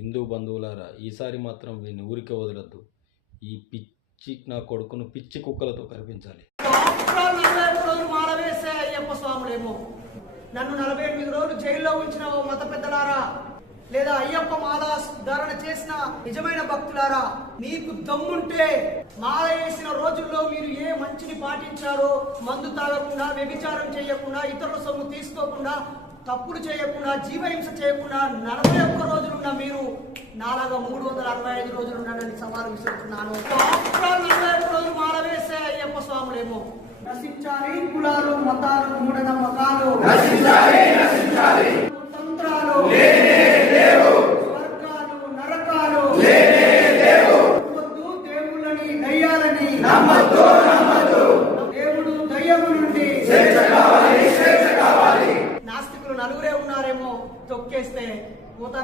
హిందూ బంధువులారా, ఈసారి మాత్రం వీడిని ఊరికే వదలొద్దు. ఈ పిచ్చి నా కొడుకును పిచ్చి కుక్కలతో కనిపించాలి. మాలవేసే అయ్యప్ప స్వాములేమో నన్ను 48 రోజులు జైల్లో ఉంచిన మత పెద్దలారా, లేదా అయ్యప్ప మాల ధారణ చేసిన నిజమైన భక్తులారా, మీకు దమ్ముంటే మాల వేసిన రోజుల్లో మీరు ఏ మంచిని పాటించారో, మందు తాగకుండా, వ్యభిచారం చేయకుండా, ఇతరుల సొమ్ము తీసుకోకుండా, తప్పులు చేయకుండా, జీవహింస చేయకుండా 41 రోజులున్న మీరు నాలాగా 365 రోజులు ఉన్నానని సవాలు విసురుతున్నాను. 41 రోజులు మాల వేసే అయ్యప్ప స్వాములేమో నశించాలి. కులాలు, మతాలు, మూఢనమ్మకాలు, తంత్రాలు